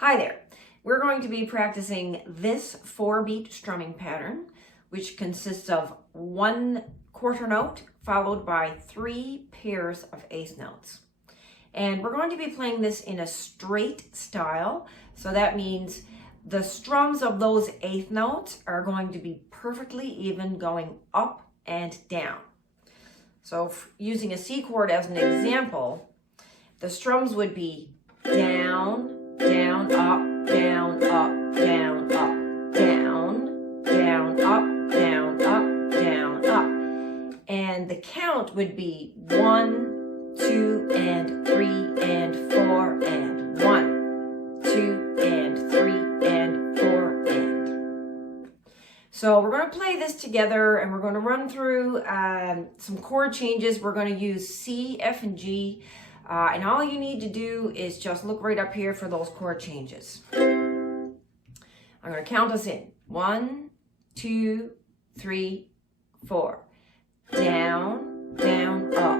Hi there. We're going to be practicing this 4-beat strumming pattern, which consists of 1 quarter note followed by 3 pairs of eighth notes. And we're going to be playing this in a straight style. So that means the strums of those eighth notes are going to be perfectly even, going up and down. So using a C chord as an example, the strums would be down, down, up, down, up, down, up, down, down, up, down, up, down, up. And the count would be 1, 2, and 3, and 4, and 1, 2, and 3, and 4, and. So we're going to play this together and we're going to run through some chord changes. We're going to use C, F, and G. And all you need to do is just look right up here for those chord changes. I'm going to count us in. 1, 2, 3, 4. Down, down, up.